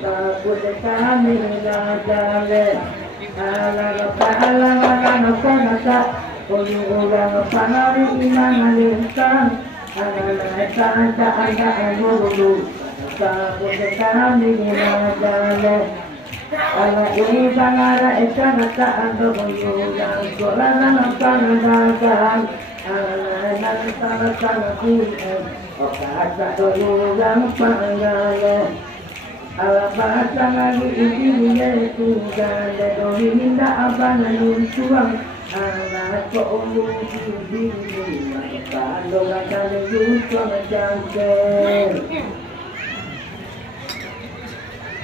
takut kami nadale alang pahalang panasa ulang panari iman lintang alang ada dulu takut kami nadale ala ini bangara esanata ando ulang kolan panadagan ala sana kuat okasa ulang panale ala bahasa lagi ini yaitu ganda dominda abang nuntuang ala koulu di kalau kata nuntuang jangkau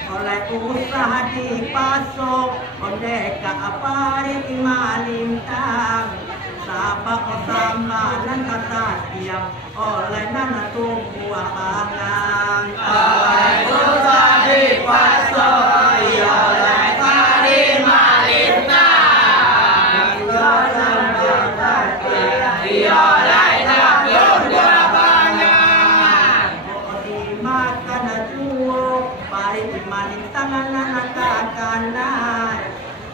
oleh usaha dipasok oleh kaapari imalintang sabak osama dan kata siang oleh nana tunggu ahangang oleh usaha dipasok oleh kari malintang oleh kata oleh tunggu ahangang di makan tangan kanan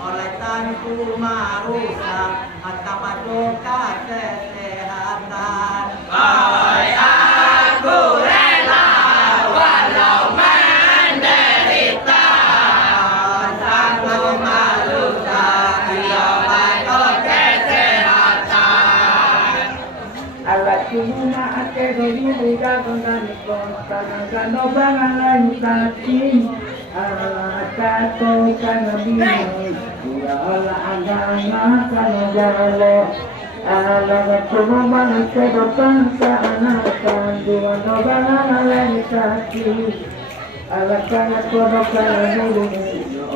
oleh tanku marusak atau padoka kesehatan oleh aku rela walau menderita tanku marusak atau kesehatan alat cuma ate dulu dengan kontan no bangan lain tadi Tato kanabino, ala agama kanagalo, ala kumaman sa bangsa anakan, dua nobangan alay kaki, ala kanat ko no kanabilo,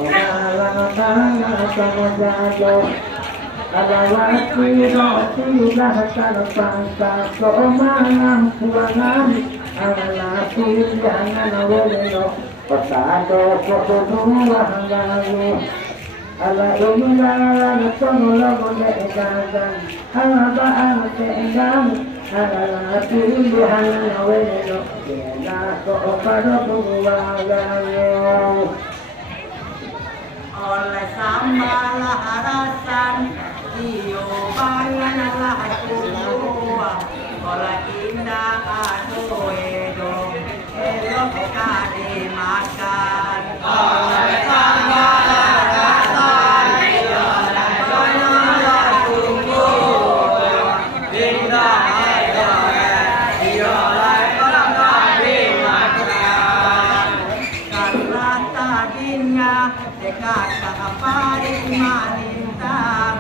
ala agama kanagalo, ala wati lahat sa bangsa, kumanang puwangan, ala kuyangan awalino. Pasado kokonuwa hangayo ala umilala na tonolo na ikagan haba ang tengang ala tulohan na weno kaya ko para buwagayo oleh sama laharasan iyo bangan lahat kuwa oleh indah adoedo elok kari makan oleh tangan iyo banyak tunggu indah iyo orang kari makan karena tadinya dekat kapari malintang